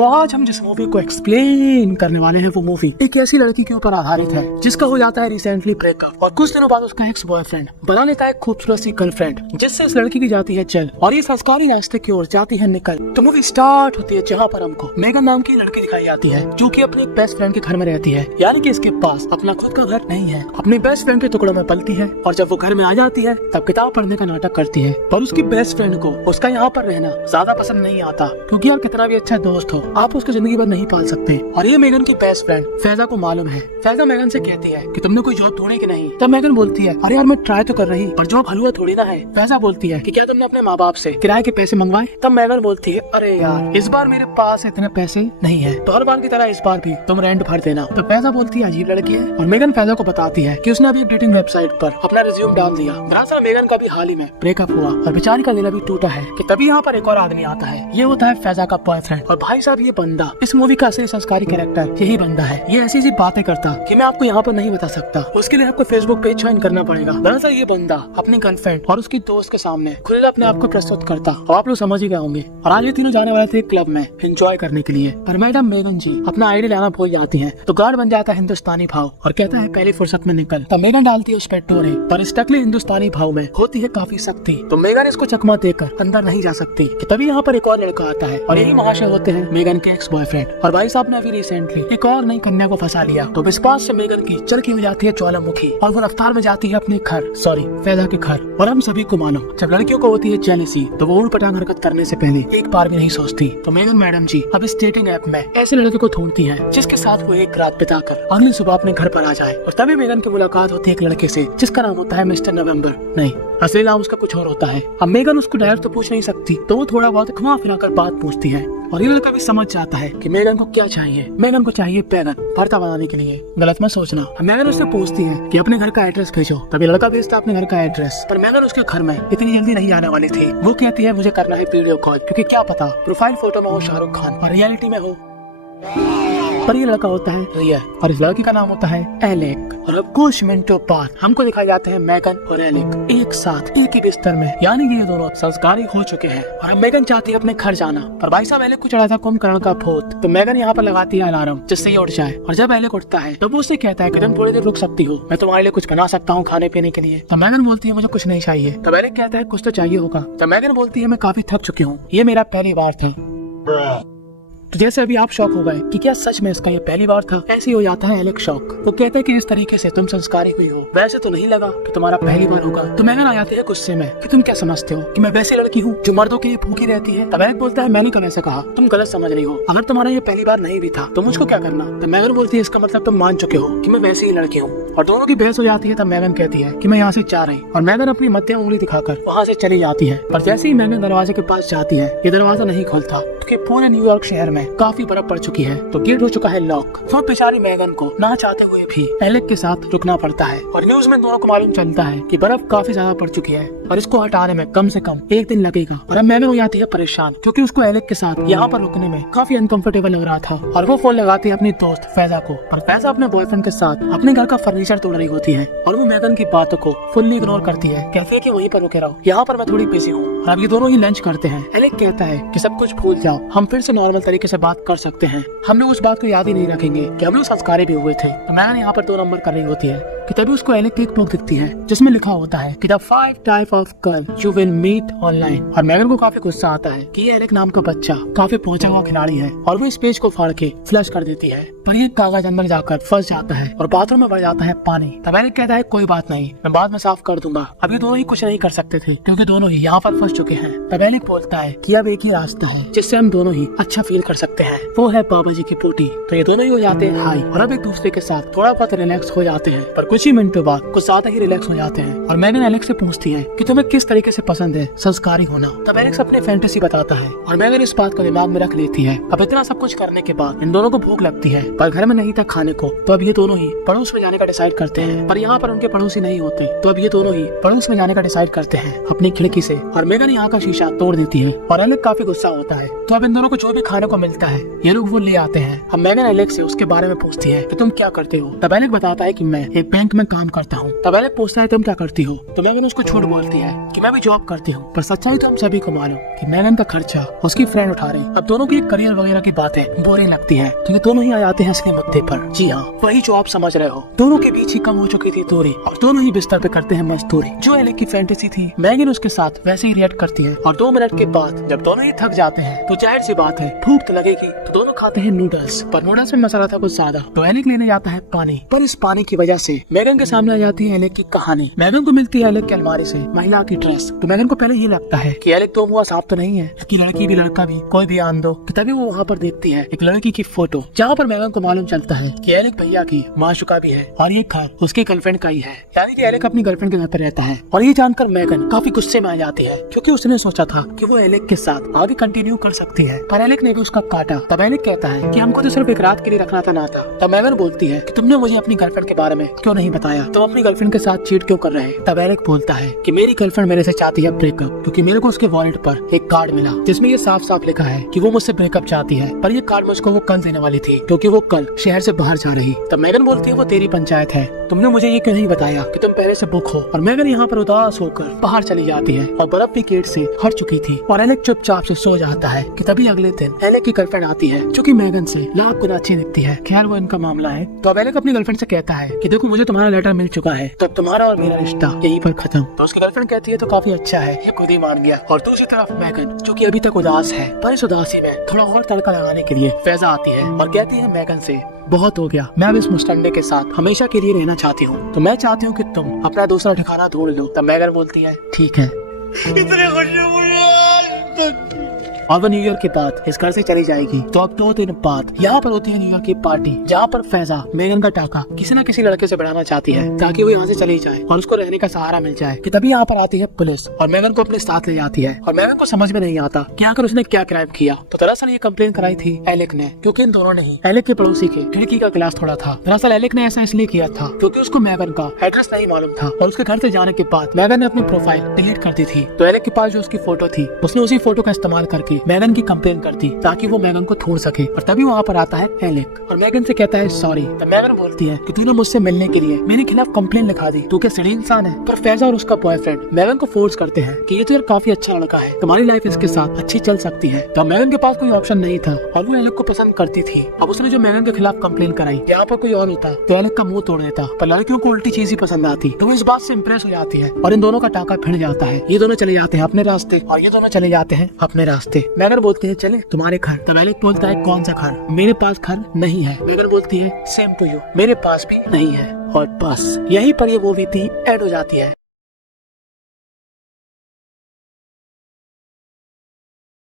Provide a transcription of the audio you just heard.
तो आज हम जिस मूवी को एक्सप्लेन करने वाले हैं वो मूवी एक ऐसी लड़की के ऊपर आधारित है जिसका हो जाता है रिसेंटली ब्रेकअप और कुछ दिनों बाद उसका एक्स बॉयफ्रेंड बना लेता है खूबसूरत सी गर्लफ्रेंड जिससे इस लड़की की जाती है चल और ये संस्कारी रास्ते की ओर जाती है निकल। तो मूवी स्टार्ट होती है जहाँ पर हमको मेगन नाम की लड़की दिखाई जाती है जो कि अपने एक बेस्ट फ्रेंड के घर में रहती है, यानी कि इसके पास अपना खुद का घर नहीं है। अपनी बेस्ट फ्रेंड के टुकड़ों में पलती है और जब वो घर में आ जाती है तब किताब पढ़ने का नाटक करती है। पर उसकी बेस्ट फ्रेंड को उसका यहाँ पर रहना ज्यादा पसंद नहीं आता क्योंकि यार कितना भी अच्छा दोस्त हो आप उसको जिंदगी भर नहीं पाल सकते। और ये मेगन की बेस्ट फ्रेंड फैजा को मालूम है। फैजा मेगन से कहती है कि तुमने कोई जॉब ढूंढी कि नहीं। तब मेगन बोलती है अरे यार मैं ट्राई तो कर रही पर जॉब हलवा थोड़ी ना है। फैजा बोलती है कि क्या तुमने अपने माँ बाप से किराए के पैसे मंगवाए। तब मेगन बोलती है अरे यार इस बार मेरे पास इतने पैसे नहीं है तो हर बार की तरह इस बार भी तुम रेंट भर देना। तो फैजा बोलती है अजीब लड़की है और मेगन फैजा को बताती है कि उसने अभी एक डेटिंग वेबसाइट पर अपना रिज्यूम डाल दिया। दरअसल मेगन का भी हाल ही में ब्रेकअप हुआ और बेचारी का दिल भी टूटा है कि तभी यहाँ पर एक और आदमी आता है। ये होता है फैजा का बॉयफ्रेंड। और भाई साहब ये बंदा इस मूवी का असली संस्कारी कैरेक्टर यही बंदा है। ये ऐसी ऐसी बातें करता कि मैं आपको यहाँ पर नहीं बता सकता। उसके लिए आपको फेसबुक पेज ज्वाइन करना पड़ेगा। दरअसल ये बंदा अपनी गर्लफ्रेंड और उसकी दोस्त के सामने खुले अपने आप को प्रस्तुत करता और आप लोग समझ ही गए होंगे। और आज ये तीनों जाने वाले थे क्लब में एंजॉय करने के लिए। पर मैडम मेगन जी अपना आईडी लाना भूल जाती है तो गार्ड बन जाता है हिंदुस्तानी भाव और कहता है पहली फुर्सत में निकल। तब मेगन डालती है उस पर टोरे पर इस टकले हिंदुस्तानी भाव में होती है काफी सख्ती। तो मेगन इसको चकमा देकर अंदर नहीं जा सकती कि तभी यहाँ पर एक और लड़का आता है और यही महाशय होते हैं मेगन के एक्स बॉयफ्रेंड। और भाई साहब ने अभी रिसेंटली एक और नई कन्या को फंसा लिया तो विश्वास से मेगन की चरखी हो जाती है ज्वालामुखी और वो रफ्तार में जाती है अपने घर फैजा के घर। और हम सभी को मानो जब लड़कियों को होती है जेलसी तो वो उड़ पटांग हरकत करने से पहले एक बार भी नहीं सोचती। तो मेगन मैडम जी अब इस डेटिंग ऐप में ऐसे लड़के को ढूंढती है जिसके साथ वो एक रात बिताकर अगली सुबह अपने घर पर आ जाए। और तभी मेगन की मुलाकात होती है एक लड़के से जिसका नाम होता है मिस्टर नवंबर। नहीं असली नाम उसका कुछ और होता है। अब मेगन उसको डायरेक्ट तो पूछ नहीं सकती तो वो थोड़ा बहुत घुमा फिरा कर बात पूछती है और ये लड़का भी समझ जाता है कि मेगन को क्या चाहिए। मेगन को चाहिए बैगन भरता बनाने के लिए। गलत मत सोचना। मेगन उससे पूछती है कि अपने घर का एड्रेस भेजो। तभी लड़का भेजता अपने घर का एड्रेस। पर मेगन उसके घर में इतनी जल्दी नहीं आने वाली थी। वो कहती है मुझे करना है वीडियो कॉल क्योंकि क्या पता प्रोफाइल फोटो में हो शाहरुख खान और रियलिटी में हो। पर ये लड़का होता है रिया और इस लड़की का नाम होता है एलेक। और अब कुछ मिनटों बाद हमको दिखाई जाते हैं मेगन और एलेक एक साथ एक ही बिस्तर में, यानी कि ये दोनों संस्कारी हो चुके हैं। और अब मेगन चाहती है अपने घर जाना पर भाई साहब एलेक को चढ़ा था कुंभकर्ण का भूत। तो मेगन यहाँ पर लगाती है अलार्म जिससे ये उठ जाए। और जब एलेक उठता है तो वो उससे कहता है कि तुम थोड़ी देर रुक सकती हो, मैं तुम्हारे लिए कुछ बना सकता हूँ खाने पीने के लिए। तो मेगन बोलती है मुझे कुछ नहीं चाहिए। तो एलेक कहता है कुछ तो चाहिए होगा। तो मेगन बोलती है मैं काफी थक चुकी हूँ, ये मेरा पहली बार था। तो जैसे अभी आप शॉक हो गए कि क्या सच में इसका ये पहली बार था, ऐसे ही हो जाता है एलेक शॉक। वो कहते हैं कि इस तरीके से तुम संस्कारी हुई हो, वैसे तो नहीं लगा कि तुम्हारा पहली बार होगा। तो मेगन आ जाती है गुस्से में कि तुम क्या समझते हो कि मैं वैसी लड़की हूँ जो मर्दों के लिए भूखी रहती है। तब एलेक बोलता है मैंने कब ऐसा कहा, तुम गलत समझ रही हो। अगर तुम्हारा ये पहली बार नहीं भी था तो मुझको क्या करना। तो मेगन बोलती है इसका मतलब तुम मान चुके हो कि मैं वैसी ही लड़की हूँ। और दोनों की बहस हो जाती है। तब मेगन कहती है कि मैं यहाँ से जा रही और मेगन अपनी मध्यम उंगली दिखाकर वहाँ से चली जाती है। पर जैसे ही मेगन दरवाजे के पास जाती है ये दरवाजा नहीं खुलता क्योंकि पूरे न्यूयॉर्क शहर में काफी बर्फ पड़ चुकी है तो गेट हो चुका है लॉक। तो बेचारी मेगन को ना चाहते हुए भी एलेक के साथ रुकना पड़ता है। और न्यूज में दोनों को मालूम चलता है कि बर्फ काफी ज्यादा पड़ चुकी है और इसको हटाने में कम से कम एक दिन लगेगा। और अब मेगन हो जाती है परेशान क्योंकि उसको एलेक के साथ यहाँ पर रुकने में काफी अनकंफर्टेबल लग रहा था। और वो फोन लगाती है अपनी दोस्त फैजा को। और फैजा अपने बॉयफ्रेंड के साथ अपने घर का फर्नीचर तोड़ रही होती है और वो मेगन की बातों को फुल्ली इग्नोर करती है। कहती है कि वहीं पर रुके रहो, यहाँ पर मैं थोड़ी बिजी हूँ। और अब ये दोनों ही लंच करते हैं। एलेक कहता है कि सब कुछ भूल जाओ, हम फिर से नॉर्मल तरीके से बात कर सकते हैं। हम लोग उस बात को याद ही नहीं रखेंगे कि हम लोग संस्कारी भी हुए थे। तो मैगन यहाँ पर 2 नंबर कर रही होती है कि तभी उसको एलेक की एक बुक दिखती है जिसमें लिखा होता है कि the 5 type of girl you will meet online. और मैगन को काफी गुस्सा आता है कि ये एलेक नाम का बच्चा काफी पहुंचा हुआ खिलाड़ी है और वो इस पेज को फाड़ के फ्लश कर देती है। पर ये कागज अंदर जाकर फंस जाता है और बाथरूम में बढ़ जाता है पानी। तब एलेक कहता है कोई बात नहीं, मैं बाद में साफ कर दूंगा। अभी दोनों ही कुछ नहीं कर सकते थे क्योंकि दोनों ही यहाँ पर फंस चुके हैं। तब एलेक बोलता है कि अब एक ही रास्ता है जिससे हम दोनों ही अच्छा फील कर सकते हैं, वो है बाबा जी की पोटी। तो ये दोनों ही हो जाते हैं हाई और अब एक दूसरे के साथ थोड़ा बहुत रिलैक्स हो जाते हैं। पर कुछ ही मिनटों बाद कुछ ज्यादा ही रिलैक्स हो जाते हैं। और मैगन एलेक्स से पूछती है कि तुम्हें किस तरीके से पसंद है संस्कारी होना। तब एलेक्स अपने फैंटेसी बताता है और मैगन इस बात को दिमाग में रख लेती है। अब इतना सब कुछ करने के बाद इन दोनों को भूख लगती है पर घर में नहीं था खाने को। तो अब ये दोनों ही पड़ोस में जाने का डिसाइड करते हैं। पर यहाँ पर उनके पड़ोसी नहीं होते तो अब ये दोनों ही पड़ोस में जाने का डिसाइड करते हैं अपनी खिड़की से। और मेगन यहाँ का शीशा तोड़ देती है और एलेक्स काफी गुस्सा होता है। तो अब इन दोनों को जो भी खाने को मिलता है ये लोग वो ले आते हैं। अब मेगन एलेक्स से उसके बारे में पूछती है कि तुम क्या करते हो। तब एलेक्स बताता है कि मैं एक बैंक में काम करता हूँ। तब एलेक पूछता है तुम क्या करती हो, तो मैगन उसको झूठ बोलती है कि मैं भी जॉब करती हूँ। पर सच्चाई तो हम सभी को मालूम कि मैगन का खर्चा उसकी फ्रेंड उठा रही। अब दोनों की करियर वगैरह की बातें बोरिंग लगती है क्योंकि दोनों ही आ जाते हैं असली मुद्दे पर। जी हाँ, वही जो आप समझ रहे हो। दोनों के बीच ही कम हो चुकी थी दूरी और दोनों ही बिस्तर पे करते हैं मजदूरी। जो एलेक की फैंटेसी थी मैगन उसके साथ वैसे ही रिएक्ट करती है। और 2 मिनट के बाद जब दोनों ही थक जाते हैं तो जाहिर सी बात है भूख तो लगेगी, तो दोनों खाते हैं नूडल्स। पर नूडल्स में मसाला था कुछ ज्यादा, तो एलेक लेने जाता है पानी। पर इस पानी की वजह से मैगन के सामने आ जाती है एलेक की कहानी। मैगन को मिलती है एलेक की अलमारी से महिला की ड्रेस। तो मैगन को पहले ये लगता है कि एलेक तो हुआ साफ तो नहीं है कि लड़की भी लड़का भी कोई भी आन दो। तभी वो वहाँ पर देखती है एक लड़की की फोटो, जहाँ पर मैगन को मालूम चलता है कि एलेक भैया की माशुका भी है और ये घर उसकी गर्लफ्रेंड का ही है, यानी कि एलेक अपनी गर्लफ्रेंड के घर पर रहता है। और ये जानकर मैगन काफी गुस्से में आ जाती है क्योंकि उसने सोचा था कि वो एलेक के साथ आगे कंटिन्यू कर सकती है, पर एलेक ने भी उसका काटा। तब एलेक कहता है कि हमको तो सिर्फ एक रात के लिए रखना था नाता। तब मैगन बोलती है कि तुमने मुझे अपनी गर्लफ्रेंड के बारे में क्यों नहीं बताया, तुम अपनी गर्लफ्रेंड के साथ चीट क्यों कर रहे हैं। तब एलेक बोलता है कि मेरी गर्लफ्रेंड मेरे से चाहती है ब्रेकअप, क्योंकि मेरे को उसके वॉलेट पर एक कार्ड मिला जिसमें ये साफ साफ लिखा है कि वो मुझसे ब्रेकअप चाहती है। पर ये कार्ड मुझको वो कल देने वाली थी क्योंकि वो कल शहर से बाहर जा रही। तब मैगन बोलती है वो तेरी पंचायत है, तुमने मुझे ये क्यों नहीं बताया कि तुम पहले से बुक हो। और मैगन यहाँ पर उदास होकर बाहर चली जाती है और बर्फ भी गेट से हट चुकी थी और एलेक चुपचाप से सो जाता है। कि तभी अगले दिन एलेक की गर्लफ्रेंड आती है जो कि मैगन से लाख गुना अच्छी दिखती है। खैर वो इनका मामला है। तो अब एलेक अपनी गर्लफ्रेंड से कहता है कि देखो मुझे तुम्हारा लेटर मिल चुका है, तो तुम्हारा और मेरा रिश्ता यहीं पर खत्म। तो उसकी गर्लफ्रेंड कहती है तो काफी अच्छा है, ये खुद ही मान गया। और दूसरी तरफ मैगन जो कि अभी तक उदास है, पर इस उदासी में थोड़ा और तड़का लगाने के लिए फैजा आती है और कहती है मैगन से बहुत हो गया, मैं अब इस मुस्टंडे के साथ हमेशा के लिए रहना चाहती हूँ, तो मैं चाहती हूँ कि तुम अपना दूसरा ठिकाना ढूंढ लो। तब मैगन बोलती है ठीक है। और वो न्यू ईयर के बाद इस घर से चली जाएगी। तो अब 2 दिन बाद यहाँ पर होती है न्यू ईयर की पार्टी, जहाँ पर फैजा मैगन का टाका किसी न किसी लड़के से बढ़ाना चाहती है ताकि वो यहाँ से चली जाए और उसको रहने का सहारा मिल जाए। कि तभी यहाँ पर आती है पुलिस और मैगन को अपने साथ ले जाती है। और मैगन को समझ में नहीं आता कि आखिर उसने क्या क्राइम किया। तो दरअसल ये कंप्लेन कराई थी एलेक ने, क्योंकि इन दोनों ने ही एलेक के पड़ोसी के खिड़की का गिलास तोड़ा था। दरअसल एलेक ने ऐसा इसलिए किया था क्योंकि उसको मैगन का एड्रेस नहीं मालूम था और उसके घर से जाने के बाद मैगन ने अपनी प्रोफाइल डिलीट कर दी थी। तो एलेक के पास जो उसकी फोटो थी, उसने उसी फोटो का इस्तेमाल करके मैगन की कंप्लेन करती ताकि वो मैगन को ढूंढ सके। और तभी वहाँ पर आता है एलेक और मैगन से कहता है सॉरी। तो मैगन बोलती है कि तूने मुझसे मिलने के लिए मेरे खिलाफ कंप्लेन लिखा दी, तू क्या सीढ़ी इंसान है। पर फैजा और उसका बॉयफ्रेंड मैगन को फोर्स करते हैं कि ये तो यार काफी अच्छा लड़का है, तुम्हारी लाइफ इसके साथ अच्छी चल सकती है। तो मैगन के पास कोई ऑप्शन नहीं था और वो एलेक को पसंद करती थी। अब उसने जो मैगन के खिलाफ कंप्लेन कराई, यहाँ पर कोई और होता तो एलेक का मुंह तोड़ देता, पर लड़कियों को उल्टी चीज ही पसंद आती। तो वो इस बात से इम्प्रेस हो जाती है और इन दोनों का टाका भिड़ जाता है। ये दोनों चले जाते हैं अपने रास्ते और ये दोनों चले जाते हैं अपने रास्ते। मैगन बोलती है चले तुम्हारे घर। तो एलेक बोलता है कौन सा घर, मेरे पास घर नहीं है। मैगन बोलती है सेम टू यू, मेरे पास भी नहीं है। और बस यहीं पर ये मूवी थी एंड हो जाती है।